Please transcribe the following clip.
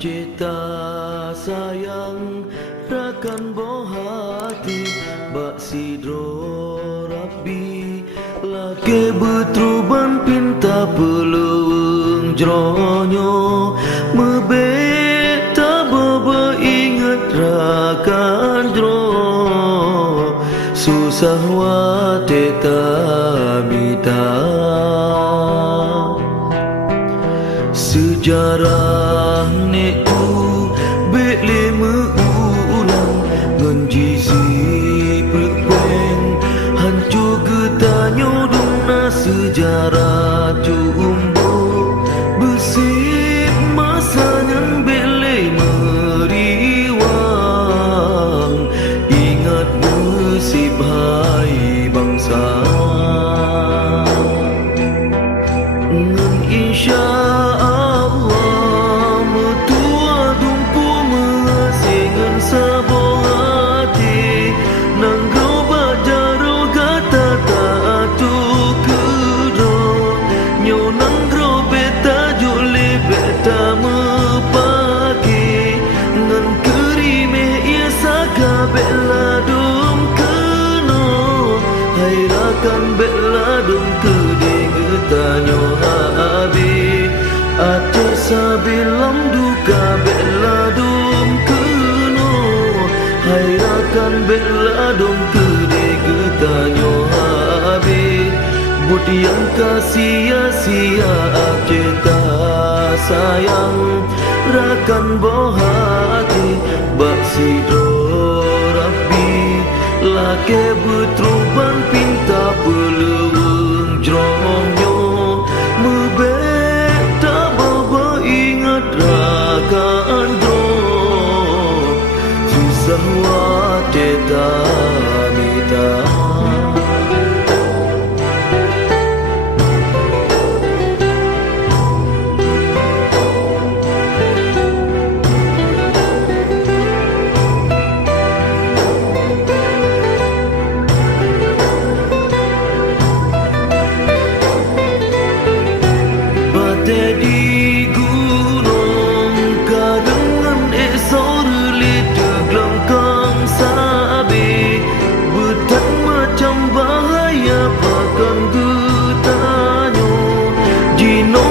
Cita sayang rakan boh hati bak sidro Rabbi lake betruban pinta peluang jronyo mebeta baba ingat rakan jro susah wate tabita sejarah neku bele meulang ngenjizi perpeng hancur getanyo duna sejarah jumbo besip masanya bele meriwang ingat besip hai bangsa ngen insya sabo hati nang roba jaro gata tu kudo nyo nang robe tajuk le beta mepaki ngan kerime ia saka bela dum keno hai rakan bela dum kede getanyo habi ate sabilam duka bela dum hai rakan bela dom kede getanyo habis but yang sia-sia cita sayang rakan boh hati bak sidro Rabbi lake betruban pinta peluang jronyo mebeta baba ingat rakan semua teta mita bate di gunung kadengan esor litu gelangkang sabi betan macam bahaya pakan getanyo jino